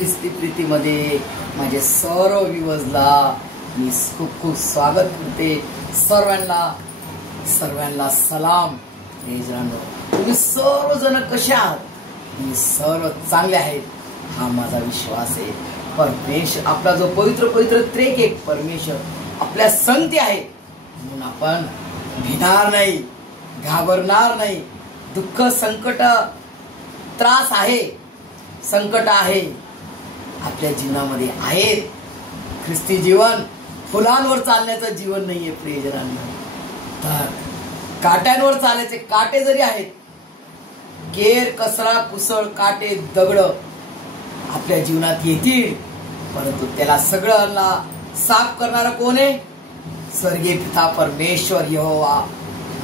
ख्रिस्ती प्रीतीमध्ये माझे सर्व व्ह्यूअर्सला मी खूप खूप स्वागत करते। सर्वांना सलाम। तुम्ही सर्वजण कसे आहात? तुम्ही सर्व चांगले आहेत हा माझा विश्वास आहे। परमेश्वर आपला जो पवित्र त्रेक एक परमेश्वर आपल्या संगती आहे, म्हणून आपण भिणार नाही, घाबरणार नाही। दुःख, संकट, त्रास आहे, संकट आहे आपल्या जीवनामध्ये आहेत। ख्रिस्ती जीवन फुलांवर चालण्याचं जीवन नाहीये प्रियजनांना, तर काट्यांवर चालायचे काटे जरी आहेत, केर, कसरा, कुसळ, काटे, दगड आपल्या जीवनात येतील, परंतु त्याला सगळ्यांना साफ करणारा कोण आहे? स्वर्गीय पिता परमेश्वर यहोवा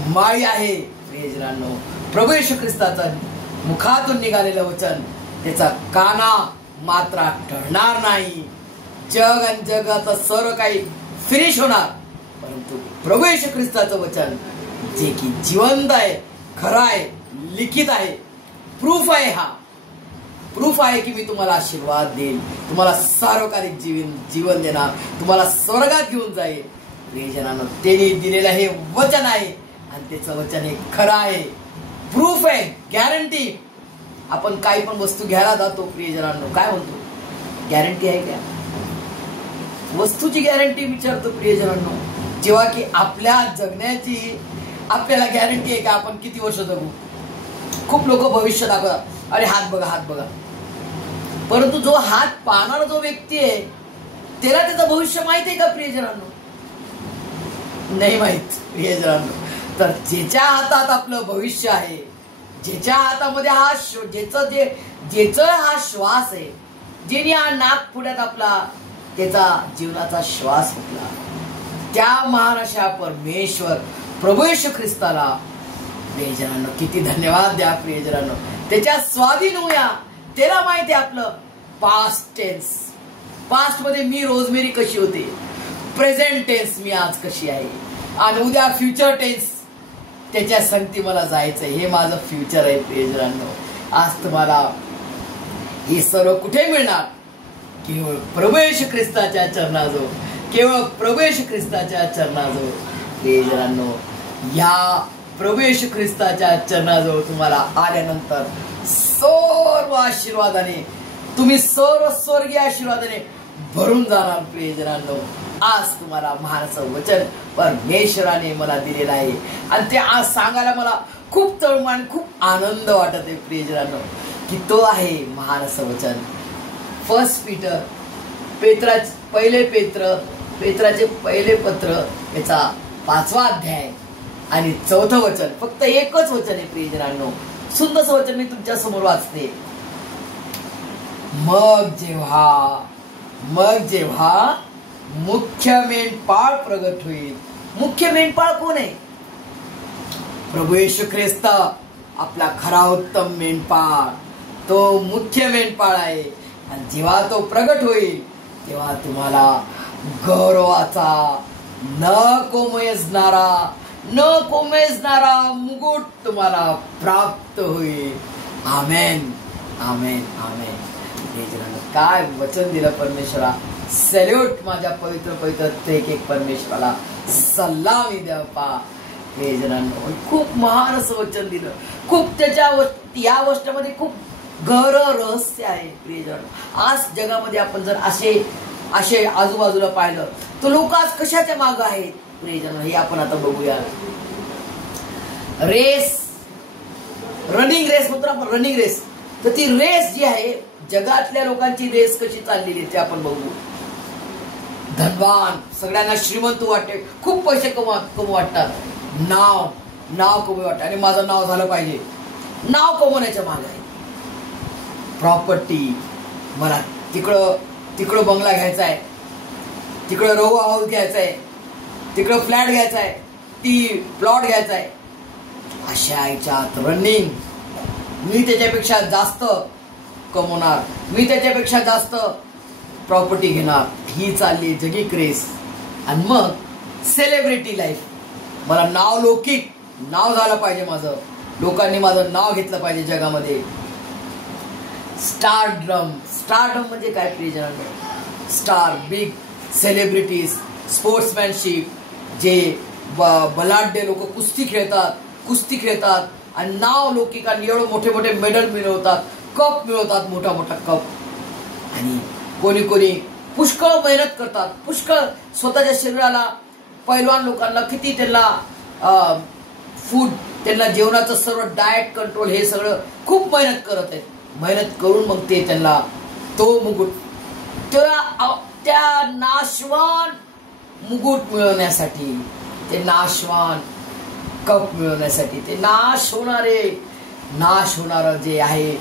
माळी आहे। प्रियजनांनो, प्रभू येशू ख्रिस्ताचं मुखातून निघालेलं वचन त्याचा काना मात्रा टळणार नाही। जग आणि जगाचं सर्व काही फिनिश होणार, परंतु प्रभू येशू ख्रिस्ताचं वचन जे की जिवंत आहे, खरं आहे, लिखित आहे, प्रूफ आहे। हा प्रूफ आहे की मी तुम्हाला आशीर्वाद देईल, तुम्हाला सार्वकालिक जीवन देणार, तुम्हाला स्वर्गात घेऊन जाईल। प्रियजनांनो, त्यांनी दिलेलं हे वचन आहे आणि त्याचं वचन हे खरं आहे, प्रूफ आहे, गॅरंटी। आपण काही पण वस्तू घ्यायला जातो प्रियजनांनो, काय म्हणतो? गॅरंटी आहे का? वस्तूची गॅरंटी विचारतो प्रियजनांनो, जेव्हा की आपल्या जगण्याची आपल्याला गॅरंटी आहे का आपण किती वर्ष जगू? खूप लोक भविष्य दाखवतात, अरे हात बघा, हात बघा, परंतु जो हात पाहणारा जो व्यक्ती आहे त्याला त्याचं भविष्य माहिती आहे का प्रियजनांनो? नाही माहित प्रियजनांनो। तर ज्याच्या हातात आपलं भविष्य आहे, ज्याच्या हातामध्ये ज्याचं हा श्वास आहे, ज्याने हा नाकपुड्यात आपला त्याचा जीवनाचा श्वास फुटला, त्या महान अशा परमेश्वर प्रभू येशू ख्रिस्ताला प्रियजनांनो किती धन्यवाद द्या प्रियजनांनो। त्याच्या स्वाधीन होऊया। त्याला माहिती आहे आपलं पास्ट टेन्स, पास्ट मध्ये मी रोजमेरी कशी होते, प्रेझेंट टेन्स मी आज कशी आहे, आणि उद्या फ्युचर टेन्स त्याच्या संगती मला जायचंय, हे माझं फ्युचर आहे प्रियजनांनो। आज तुम्हाला हे सर्व कुठे मिळणार? केवळ प्रभू येशू ख्रिस्ताच्या चरणाजवळ, केवळ प्रभू येशू ख्रिस्ताच्या चरणाजवळ प्रियजनांनो। या प्रभू येशू ख्रिस्ताच्या चरणाजवळ तुम्हाला आल्यानंतर सर्व आशीर्वादाने, तुम्ही सर्व स्वर्गीय आशीर्वादाने भरून जाणार प्रियजनांनो। आज तुम्हाला महानचं वचन परमेश्वराने मला दिलेलं आहे आणि ते आज सांगायला मला खूप तळमळ, खूप आनंद वाटत आहे प्रियजनांनो, की तो आहे महानचं वचन। फर्स्ट पीटर, पेत्राचे पहिले पत्र याचा 5वा अध्याय आणि 4थं वचन, फक्त एकच वचन आहे प्रियजनांनो। सुंदर वचन मी तुमच्या समोर वाचते। मग जेव्हा मुख्य मेंढपाळ प्रगट होईल। मुख्य मेंढपाळ कोण आहे? प्रभू येशू ख्रिस्त आपला खरा उत्तम मेंढपाळ, तो मुख्य मेंढपाळ आहे। आणि जेव्हा तो प्रगट होईल तेव्हा तुम्हाला गौरवाचा न कोमेजणारा मुकुट तुम्हाला प्राप्त होईल। आमेन, आमेन, आमेन। काय वचन दिलं परमेश्वरा। सॅल्यूट माझ्या पवित्र एक परमेश्वराला सलामी द्या पा प्रियजनांनो। खूप महान असं वचन दिलं, खूप या गोष्टीमध्ये खूप गहरं रहस्य आहे प्रियजन। आज जगामध्ये आपण जर असे आजूबाजूला पाहिलं तर लोक आज कशाच्या मागे आहेत प्रियजन, हे आपण आता बघूया। रनिंग रेस म्हणतो आपण, रनिंग रेस। तर ती रेस जी आहे, जगातल्या लोकांची रेस कशी चाललेली आहे ते आपण बघू। धनवान, सगळ्यांना श्रीमंत वाटते, खूप पैसे कमवू वाटतात, नाव कमवू वाटतं, आणि माझं नाव झालं पाहिजे, नाव कमवण्याच्या मागे आहे। प्रॉपर्टी, मला तिकडं बंगला घ्यायचा आहे, तिकडं रो हाऊस घ्यायचा आहे, तिकडं फ्लॅट घ्यायचा आहे, ती प्लॉट घ्यायचा आहे, अशा याच्यात रनिंग। मी त्याच्यापेक्षा जास्त कमवणार, मी त्याच्यापेक्षा जास्त प्रॉपर्टी घेणार, ही चालली जगी क्रेज। आणि मग सेलिब्रिटी लाईफ, मला लौकिक नाव झालं पाहिजे, माझं लोकांनी माझं नाव घेतलं पाहिजे जगामध्ये। स्टारडम. स्टारडम म्हणजे काय प्रियजनांनो? स्टार, बिग सेलिब्रिटीज, स्पोर्ट्समॅनशिप, जे बलाढ्य लोक कुस्ती खेळतात आणि नाव लौकिकांनी एवढे मोठे मोठे मेडल मिळवतात, कप मिळवतात, मोठा मोठा कप. आणि कोणी कोणी पुष्कळ मेहनत करतात, पुष्कळ स्वतःच्या शरीराला, पैलवान लोकांना किती त्यांना फूड, त्यांना जेवणाचं सर्व डाएट कंट्रोल हे सगळं खूप मेहनत करत आहेत. मेहनत करून मग ते त्यांना तो मुकुट, त्या नाशवान मुकुट मिळवण्यासाठी, ते नाशवान कप मिळवण्यासाठी, ते नाश होणारं जे आहे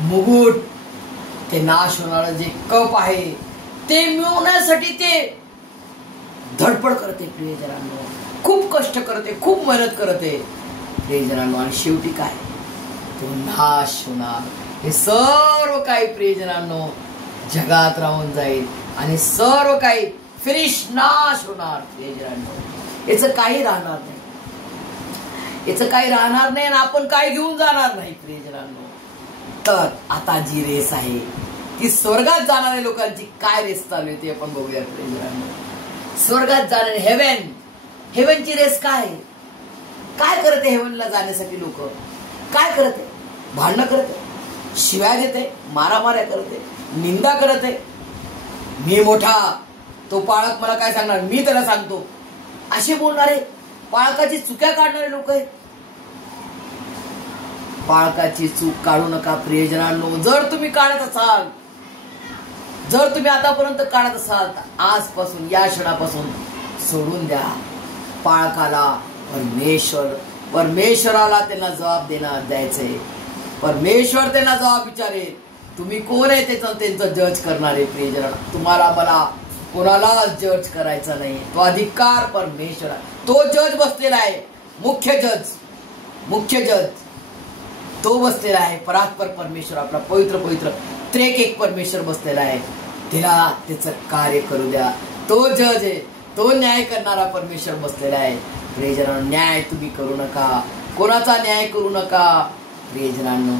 मुकुट, ते नाश होणारं जे कप आहे ते मिळवण्यासाठी ते धडपड करते प्रियजनांनो, खूप कष्ट करते, खूप मेहनत करते प्रियजनांनो. आणि शेवटी काय? तो नाश होणार. हे सर्व काही प्रियजनांनो जगात राहून जाईल आणि सर्व काही फिनिश, नाश होणार प्रियजनांनो. याचं काही राहणार नाही, आणि आपण काय घेऊन जाणार नाही प्रियजनांनो. तर आता जी रेस आहे ती स्वर्गात जाणाऱ्या लोकांची काय रेस चालू आहे ते आपण बघूया प्रियजनांनो. स्वर्गात जाणारे हेव्हनची रेस काय करते? हेव्हनला जाण्यासाठी लोक काय करते? भांडणं करते, शिव्या देते, मारामाऱ्या करते, निंदा करते. मी मोठा, तो पाळक मला काय सांगणार, मी त्याला सांगतो, असे बोलणारे, पाळकाची चुक्या काढणारे लोक आहेत. पाळकाची चूक काढू नका प्रियजनांनो. जर तुम्ही काढत असाल, जर तुम्ही आतापर्यंत काढत असाल, तर आजपासून, या क्षणापासून सोडून द्या. पाळकाला परमेश्वराला त्यांना जबाब द्यायचंय. परमेश्वर त्यांना जबाब विचारेल, तुम्ही कोण आहे त्यांचं जज करणारे प्रियजन. तुम्हाला मला कोणाला जज करायचा नाही, तो अधिकार परमेश्वर, तो जज बसलेला आहे, मुख्य जज तो बसलेला आहे. परात्पर परमेश्वर, आपला पवित्र त्रेक एक परमेश्वर बसलेला आहे. तिला त्याचं कार्य करू द्या. तो जज आहे, तो न्याय करणारा परमेश्वर बसलेला आहे. प्रियजनांनो, न्याय तुम्ही करू नका, कोणाचा न्याय करू नका प्रियजनांनो.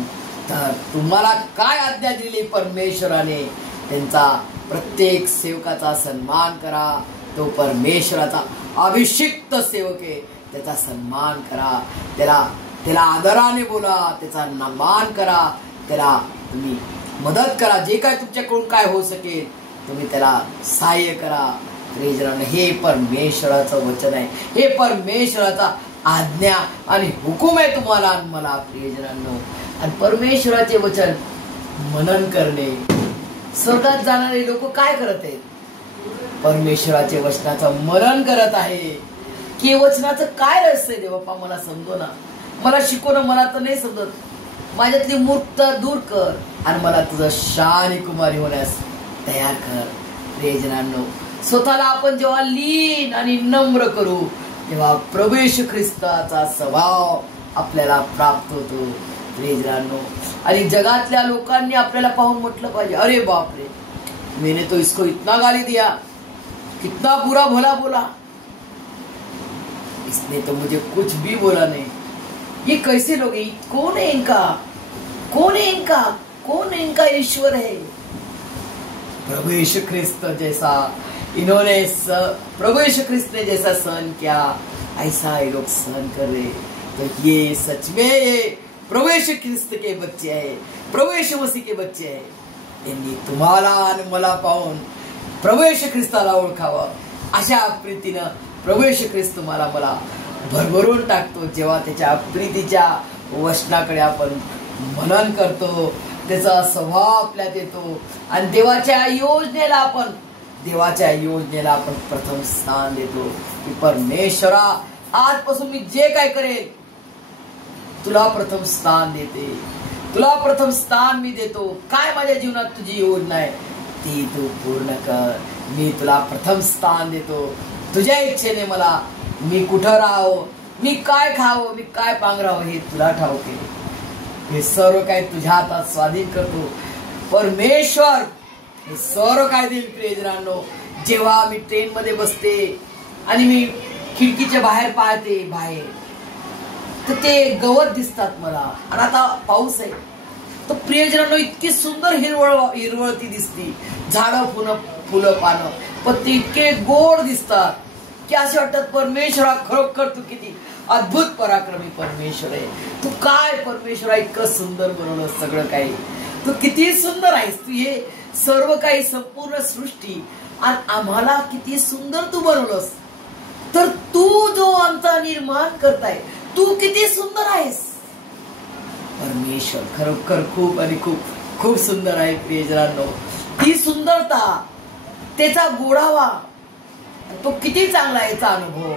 तर तुम्हाला काय आज्ञा दिली परमेश्वराने? त्यांचा प्रत्येक सेवकाचा सन्मान करा. तो परमेश्वराचा अभिषिक्त सेवक आहे, त्याचा सन्मान करा. त्याला आदराने बोला, त्याचा मान करा, त्याला तुम्ही मदत करा. जे काय तुमच्याकडून काय होऊ शकेल तुम्ही त्याला सहाय्य करा प्रियजनांनो. हे परमेश्वराचं वचन आहे, हे परमेश्वराचा आज्ञा आणि हुकूम आहे तुम्हाला आणि मला प्रियजनांनो. आणि परमेश्वराचे वचन मनन करणे. स्वर्गात जाणारे लोक काय करत आहेत? परमेश्वराचे वचनाचं मनन करत आहे की वचनाचं काय रहस्य आहे. देवप्पा मला समजो ना, मला शिकवणं, मला तर नाही समजत. माझ्यातली मूर्खता दूर कर आणि मला तुझं शान कुमारी होण्यास तयार कर प्रियजनांनो. स्वतःला आपण जेव्हा लीन आणि नम्र करू तेव्हा प्रभू येशू ख्रिस्ताचा स्वभाव आपल्याला प्राप्त होतो प्रियजनांनो. आणि जगातल्या लोकांनी आपल्याला पाहून म्हटलं पाहिजे, अरे बापरे, मैंने तो इसको इतना गाली दिया, कितना बुरा भला बोला, इसने तो मुझे कुछ भी बोला नहीं. ये कैसे लोग हैं? कौन है इनका ईश्वर है? प्रभु यीशु ख्रिस्त जैसा इन्होंने प्रभु यीशु ख्रिस्त ने जैसा सहन किया, ऐसा ये लोग सहन कर रहे. तो ये सच में ये प्रभु यीशु ख्रिस्त के बच्चे आहे, प्रभु यीशु मसीह के बच्चे आहे. त्यांनी तुम्हाला आणि मला पाहून प्रभू येशू ख्रिस्ताला ओळखावं. अशा प्रीतीनं प्रभू येशू ख्रिस्त मला भरभरून टाकतो जेव्हा त्याच्या प्रीतीच्या वचनाकडे आपण मनन करतो, त्याचा स्वभाव आपल्यात येतो आणि देवाच्या योजनेला आपण प्रथम स्थान देतो की परमेश्वरा, आजपासून मी जे काय करेल तुला प्रथम स्थान देते, तुला प्रथम स्थान मी देतो. काय माझ्या जीवनात तुझी योजना आहे ती तू पूर्ण कर. मी तुला प्रथम स्थान देतो. तुझ्या इच्छेने मला मी कुठं राहावं, मी काय खावं, मी काय पांघरावं हे तुला ठाऊक आहे. हे सर्व काय तुझ्या हातात स्वाधीन करतो. परमेश्वर हे सर्व काय देईल प्रियजनांनो. जेव्हा मी ट्रेन मध्ये बसते आणि मी खिडकीच्या बाहेर पाहते, तर ते गवत दिसतात मला. आणि आता पाऊस आहे, तर प्रियजनांनो इतकी सुंदर हिरवळती दिसती, झाडं फुलं पानं, पण ते इतके गोड दिसतात की असे वाटतात परमेश्वरा खरोखर तू किती अद्भुत पराक्रमी परमेश्वर आहे. तू काय परमेश्वरा इतकं सुंदर बनवलं सगळं काही, तू किती सुंदर आहेस, तू हे सर्व काही संपूर्ण सृष्टी आणि आम्हाला किती सुंदर तू बनवलंस. तर तू जो आमचा निर्माण करताय तू किती सुंदर आहेस. परमेश्वर खरोखर खूप आणि खूप खूप सुंदर आहे प्रियजनांनो. ती सुंदरता, त्याचा गोडावा, तो किती चांगला आहे याचा अनुभव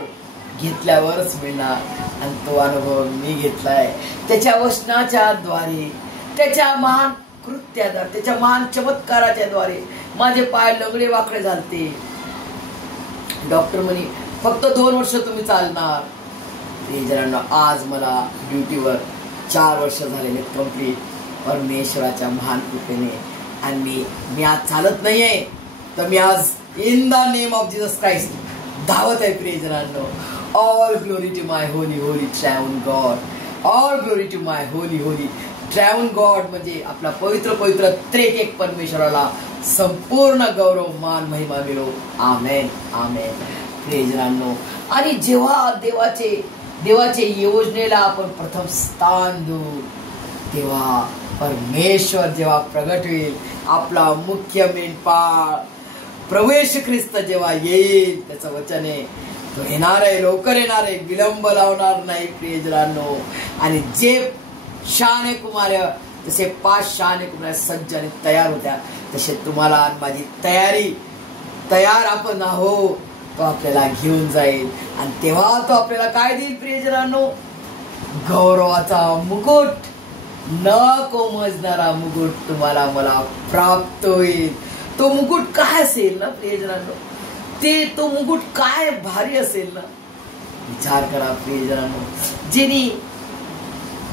घेतल्यावरच मिळणार. आणि तो अनुभव मी घेतलाय त्याच्या वचनाच्या द्वारे, त्याच्या महान कृत्याद्वारे, त्याच्या महान चमत्काराच्या द्वारे. माझे पाय लंगडे वाकडे झालते, डॉक्टर म्हणे फक्त 2 वर्ष तुम्ही चालणार. प्रियजनांनो आज मला ड्युटीवर 4 वर्ष झालेले कंप्लीट परमेश्वराच्या महान कृपेने. आणि मी आज चालत नाहीये, तर मी आज in the name of Jesus Christ धावत आहे प्रियजनांनो. All glory to my holy holy triune God, all glory to my holy holy triune God. म्हणजे आपला पवित्र पवित्र त्रेक एक परमेश्वराला संपूर्ण गौरव मान महिमा मिळो. आमेन आमेन प्रियजनांनो. आणि जेव्हा देवाचे योजनेला आपण प्रथम स्थान देऊ, तेव्हा परमेश्वर जेव्हा प्रगट होईल, आपला मुख्य मेंढपाळ प्रभू येशू ख्रिस्त जेव्हा येईल, त्याचं वचन आहे तो येणार आहे, लवकर येणार आहे, विलंब लावणार नाही प्रियजनांनो. आणि जे शहाणे कुमार्य जसे 5 शहाणे कुमार्या सज्ज आणि तयार होत्या, तसे तुम्हाला माझी तयार आपण आहोत. तो आपल्याला घेऊन जाईल आणि तेव्हा तो आपल्याला काय देईल प्रियजनांनो, गौरवाचा मुकुट, न कोमजणारा मुकुट तुम्हाला मला प्राप्त होईल. तो मुकुट काय असेल ना प्रियजनांनो, तो मुकुट काय भारी असेल ना. विचार करा प्रियजनांनो, जिनी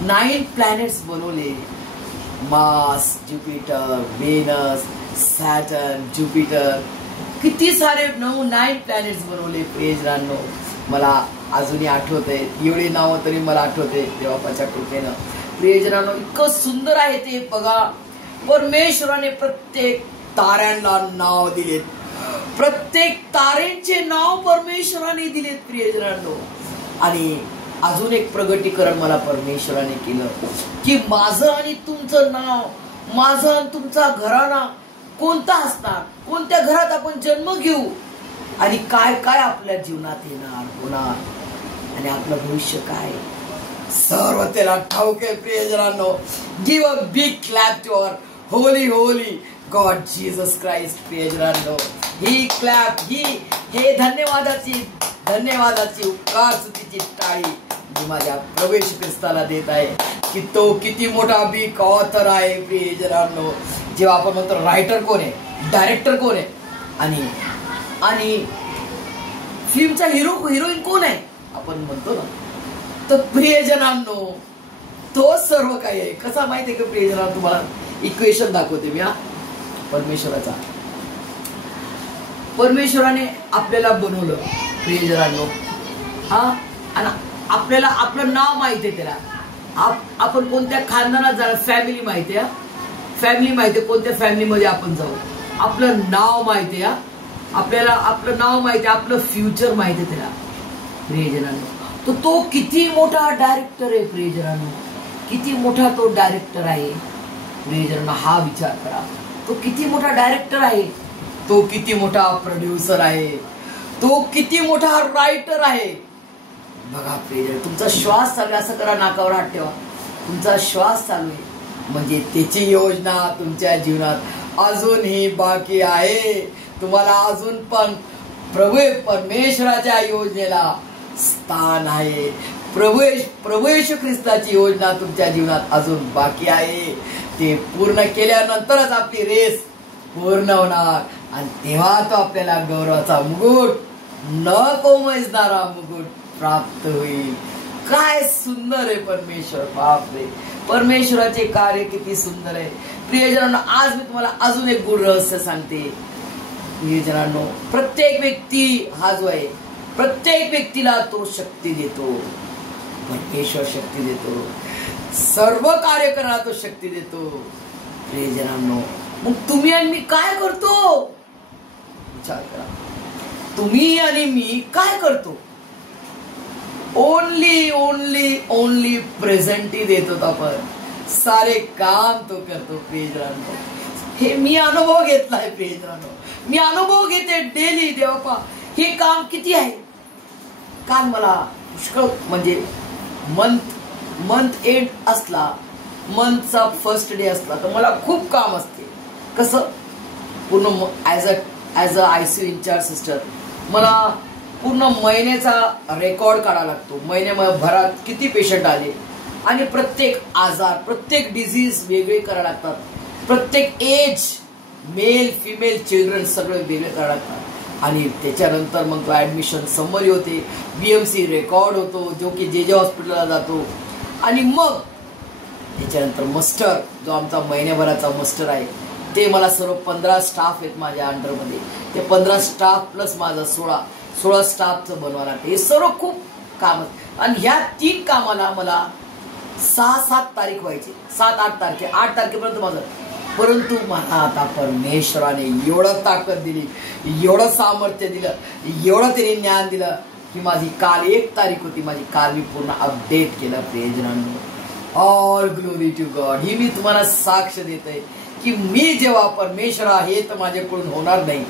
9 प्लॅनेट्स बनवले, Mars, Jupiter, Venus, Saturn, Jupiter, किती सारे 9 प्लॅनेट्स बनवले प्रियजनांनो. मला अजूनही आठवत आहे, एवढी नावं तरी मला आठवते देवाच्या कृपेनं. प्रियजनांनो इतकं सुंदर आहे ते बघा. परमेश्वराने प्रत्येक ताऱ्यांना नाव दिलेत, प्रत्येक तारेंचे नाव परमेश्वराने दिलेत प्रियजनांनो. आणि अजून एक प्रगटीकरण मला परमेश्वराने केलं की माझं आणि तुमचं नाव, माझं आणि तुमचा घराणा कोणता असणार, कोणत्या घरात आपण जन्म घेऊ आणि काय काय आपल्या जीवनात येणार होणार आणि आपलं भविष्य काय, सर्व त्याला ठाऊक आहे प्रियजनांनो. Give a big clap to our holy holy God Jesus Christ प्रियजनांनो. ही क्लॅप, हे धन्यवादाची उपकार स्तुतीची टाळी मी माझ्या प्रभू येशू ख्रिस्ताला देत आहे की तो किती मोठा बिग ऑथर आहे प्रियजनांनो. जेव्हा आपण म्हणतो रायटर कोण आहे, डायरेक्टर कोण आहे आणि फिल्मचा हिरोईन कोण आहे आपण म्हणतो ना, तर प्रियजनांनो तो सर्व काही आहे. कसा माहिती आहे का प्रियजनांनो, तुम्हाला इक्वेशन दाखवते मी. परमेश्वराने आपल्याला बनवलं प्रियजनांनो. आणि आपल्याला आपलं नाव माहिती आहे, त्याला आपण कोणत्या खानदानात जाणार, फॅमिली माहिती आहे, फॅमिली माहिती आहे, कोणत्या फॅमिलीमध्ये आपण जाऊ, आपलं नाव माहिती आहे, आपल्याला आपलं नाव माहिती आहे, आपलं फ्युचर माहिती आहे त्याला प्रियजनांनो. तो किती मोठा डायरेक्टर आहे प्रियजनांनो, किती मोठा तो डायरेक्टर आहे प्रियजनांनो. हा विचार करा, तो किती मोठा डायरेक्टर आहे, तो किती मोठा प्रोड्युसर आहे, तो किती मोठा रायटर आहे. बघा प्रियजन, तुमचा श्वास चालू आहे, असं करा, नाकावर हात ठेवा, तुमचा श्वास चालू आहे म्हणजे त्याची योजना तुमच्या जीवनात अजूनही बाकी आहे. तुम्हाला अजून पण परमेश्वराच्या योजनेला स्थान आहे. प्रभू येशू ख्रिस्ताची योजना तुमच्या जीवनात अजून बाकी आहे. ते पूर्ण केल्यानंतरच आपली रेस पूर्ण होणार आणि तेव्हा तो आपल्याला गौरवाचा मुकुट, न कोमजणारा मुकुट प्राप्त होईल. काय सुंदर आहे परमेश्वर, बापरे, परमेश्वराचे कार्य किती सुंदर आहे प्रियजनांनो. आज मी तुम्हाला अजून एक गूढ रहस्य सांगते प्रियजनांनो. प्रत्येक व्यक्ती हा जो आहे, प्रत्येक व्यक्तीला तो शक्ती देतो परमेश्वर शक्ती देतो, सर्व कार्य करायला तो शक्ती देतो. प्रियजनांनो, मग तुम्ही आणि मी काय करतो? विचार करा. तुम्ही आणि मी काय करतो? ओनली ओनली ओनली प्रेझेंटी देतो आपण. सारे काम तो करतो. प्रियजनांनो, हे मी अनुभव घेतलाय. प्रियजनांनो, मी अनुभव घेते डेली. देवापा, हे काम किती आहे. काल मला पुष्कळ म्हणजे मंथ एंड असला, मंथचा फर्स्ट डे असला तर मला खूप काम असते. कसं पूर्ण as a ICU incharge sister मला पूर्ण महिन्याचा रेकॉर्ड काढावा लागतो. महिन्याभरात किती पेशंट आले आणि प्रत्येक आजार, प्रत्येक डिझीज वेगळे करायला लागतात. प्रत्येक एज, मेल फिमेल चिल्ड्रन सगळे वेगळे करायला लागतात. आणि त्याच्यानंतर मग तो ऍडमिशन समरी होते, BMC रेकॉर्ड होतो, जो की जे हॉस्पिटलला जातो. आणि मग त्याच्यानंतर मस्टर, जो आमचा महिन्याभराचा मस्टर आहे, ते मला सर्व 15 स्टाफ आहेत माझ्या अंडरमध्ये. ते 15 स्टाफ प्लस माझा 16 स्टाफचं बनवावं लागतं. हे सर्व खूप काम. आणि ह्या 3 कामाला मला 6-7 तारीख व्हायची. 7-8 तारखेपर्यंत माझं. परंतु मला आता परमेश्वराने एवढं ताकद दिली, एवढं सामर्थ्य दिलं, एवढं त्याने ज्ञान दिलं की माझी काल 1 तारीख होती. माझी काल मी पूर्ण अपडेट केलं. प्रियजनांनो, ऑल ग्लोरी टू गॉड. ही मी तुम्हाला साक्ष देते की मी जेव्हा परमेश्वरा, हे तर माझ्याकडून होणार नाही.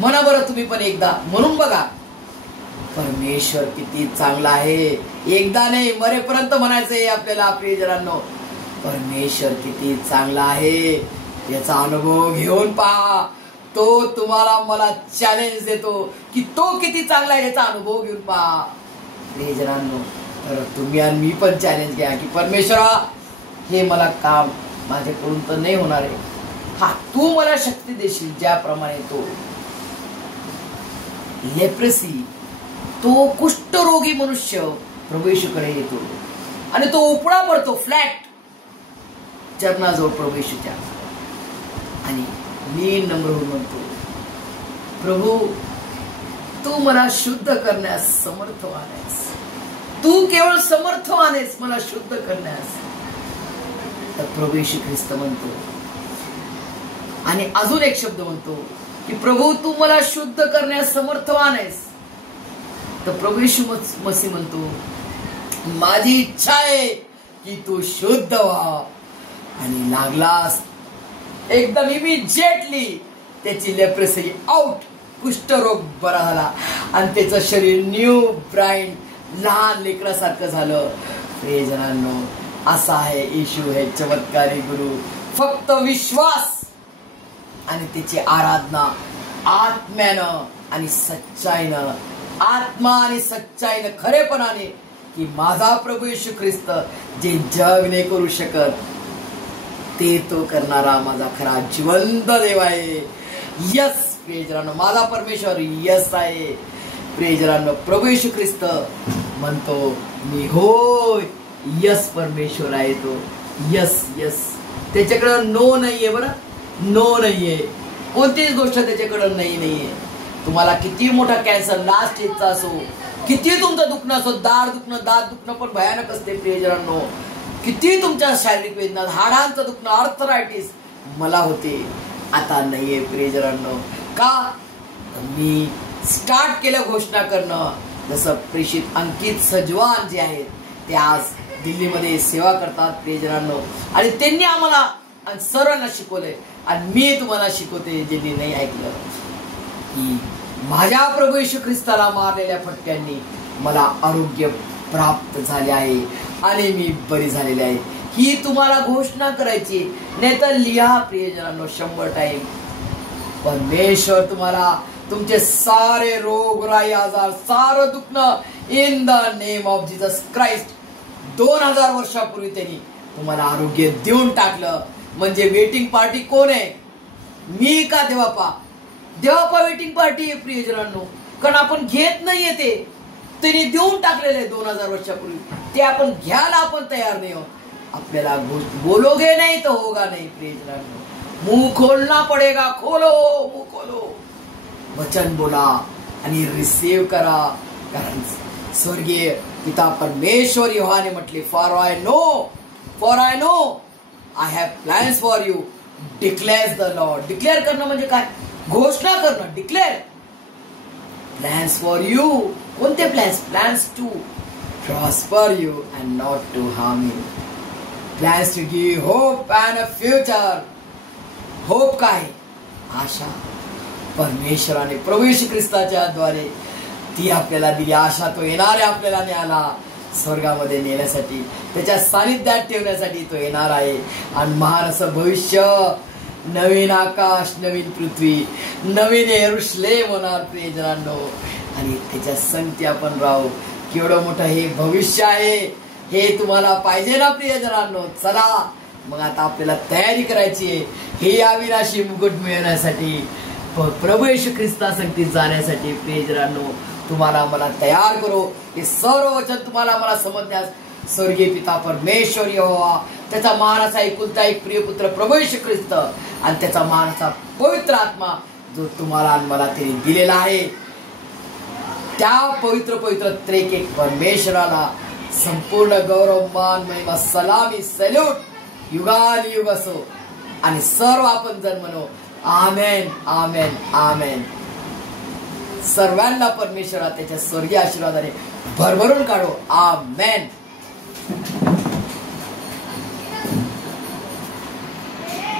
म्हणा बरं तुम्ही पण एकदा, म्हणून बघा परमेश्वर किती चांगला आहे. एकदा नाही, मरेपर्यंत म्हणायचंय आपल्याला. प्रियजनांनो, परमेश्वर किती चांगला आहे याचा अनुभव घेऊन पहा. तो तुम्हाला मला चॅलेंज देतो की तो किती चांगला आहे याचा अनुभव घेऊन पहा. प्रियजनांनो, तर तुम्ही आणि मी पण चॅलेंज घ्या की परमेश्वरा, हे मला काम माझ्याकडून तर नाही होणार आहे. हा, तू मला शक्ती देशील. ज्याप्रमाणे तो लेप्रेसी, तो कुष्ठरोगी मनुष्य प्रभू येशूकडे येतो आणि तो उपडा पडतो फ्लॅट चरणाजवळ प्रभू येशूच्या. आणि मी नम्र होऊन म्हणतो, प्रभू तू मला शुद्ध करण्यास समर्थवान आहेस. तू केवळ समर्थवान आहेस मला शुद्ध करण्यास. तर प्रभू येशू ख्रिस्त म्हणतो आणि अजून एक शब्द म्हणतो की प्रभू तू मला शुद्ध करण्यास समर्थवान आहेस. तर प्रभू येशू मसीह म्हणतो, माझी इच्छा आहे की तू शुद्ध व्हा. आणि लागलास एकदम इमिजिएटली त्याची लेप्रेसी आउट, कुष्ठरोग बरा झाला आणि त्याचं शरीर न्यू ब्राईन लहान लेकरासारखं झालं. प्रियजनांनो, असा आहे येशू, हे चमत्कारी गुरु. फक्त विश्वास आणि त्याची आराधना आत्म्यानं आणि सच्चाईनं, आत्मा आणि सच्चाईनं, खरेपणाने, की माझा प्रभू येशू ख्रिस्त जे जग नाही करू शकत ते तो करणारा माझा खरा जिवंत देव आहे. यस प्रियजनांनो, माझा परमेश्वर यस आहे. प्रियजनांनो, प्रभू येशू ख्रिस्त म्हणतो, मी होय यस परमेश्वर आहे तो. यस यस, त्याच्याकडं नो नाहीये. बरं, नो नाहीये. कोणतीच गोष्ट त्याच्याकडं नाहीये. तुम्हाला किती मोठा कॅन्सर लास्ट स्टेजचा असो, किती तुमचं दुखणं असो, दाढ दुखणं, दात दुखणं पण भयानक असते प्रियजनांनो. किती तुमच्या शारीरिक वेदना, हाडांचं दुखणं, आर्थरायटिस मला होते, आता नाहीये प्रियजनांनो. का? मी स्टार्ट केलं घोषणा करणं. जसं प्रेषित अंकित सजवान जे आहेत ते आज दिल्लीमध्ये सेवा करतात प्रियजनांनो. आणि त्यांनी आम्हाला सर्वांना शिकवलंय आणि मी तुम्हाला शिकवते ज्यांनी नाही ऐकलं, की माझ्या प्रभू येशू ख्रिस्ताला मारलेल्या फटक्यांनी मला आरोग्य प्राप्त झाले आहे आणि मी बरी झालेली आहे. ही तुम्हाला घोषणा करायची, नाही तर लिहा प्रियजनांनो 100 टाइम. परमेश्वर तुम्हाला तुमचे सारे रोग, राई, आजार, सारं दुखणं in the name of Jesus Christ 2000 वर्षापूर्वी त्यांनी तुम्हाला आरोग्य देऊन टाकलं. म्हणजे वेटिंग पार्टी कोण आहे? मी का देवापा? देवापा वेटिंग पार्टी आहे प्रियजनांनो. कारण आपण घेत नाहीये, ते त्यांनी देऊन टाकलेले आहे 2000 वर्षापूर्वी. ते आपण घ्यायला आपण तयार नाही आहोत. आपल्याला बोलोगे नाही तो होगा नाही प्रियजनांनो. मुंह खोलना पडेगा. खोलो, मुंह खोलो, वचन बोला आणि रिसीव करा. कारण स्वर्गीय पिता परमेश्वर यहोवाने म्हटले, for I know I have plans for you declares the Lord. Declare करणं म्हणजे काय? घोषणा करणं. Declare plans for you. कोणते plans? Plans to prosper you and not to harm you. Plans to give hope and a future. Hope काय? आशा. परमेश्वराने प्रभू येशू ख्रिस्ताच्या द्वारे ती आपल्याला दिली आशा. तो येणारे आपल्याला न्याला स्वर्गामध्ये नेण्यासाठी, त्याच्या सानिध्यात ठेवण्यासाठी तो येणार आहे. आणि महान असं भविष्य, नवीन आकाश, नवीन पृथ्वी, नवीन यरूशलेम होणार प्रियजनांनो. आणि त्याच्या संगती आपण राहू. केवढं मोठं हे भविष्य आहे, हे तुम्हाला पाहिजे ना प्रियजनांनो. चला मग आता आपल्याला तयारी करायची आहे हे अविनाशी मुकुट मिळवण्यासाठी, प्रभू येशू ख्रिस्ता संगतीत जाण्यासाठी. प्रियजनांनो तुम्हाला मला तयार करो. हे सर्व वचन तुम्हाला मला समजण्यास स्वर्गीय पिता परमेश्वर यहोवा, त्याचा महानाचा एकुलता एक प्रिय पुत्र प्रभू येशू ख्रिस्त आणि त्याचा महानाचा पवित्र आत्मा जो तुम्हाला आणि मला त्याने दिलेला आहे, त्या पवित्र त्रिएक परमेश्वराला संपूर्ण गौरव, मान, महिमा, सलामी, सॅल्यूट युगानुयुग असो. आणि सर्व आपण जण म्हणू आमेन, आमेन, आमेन. सर्वांना परमेश्वरा त्याच्या स्वर्गीय आशीर्वादाने भरभरून काढो. आमेन.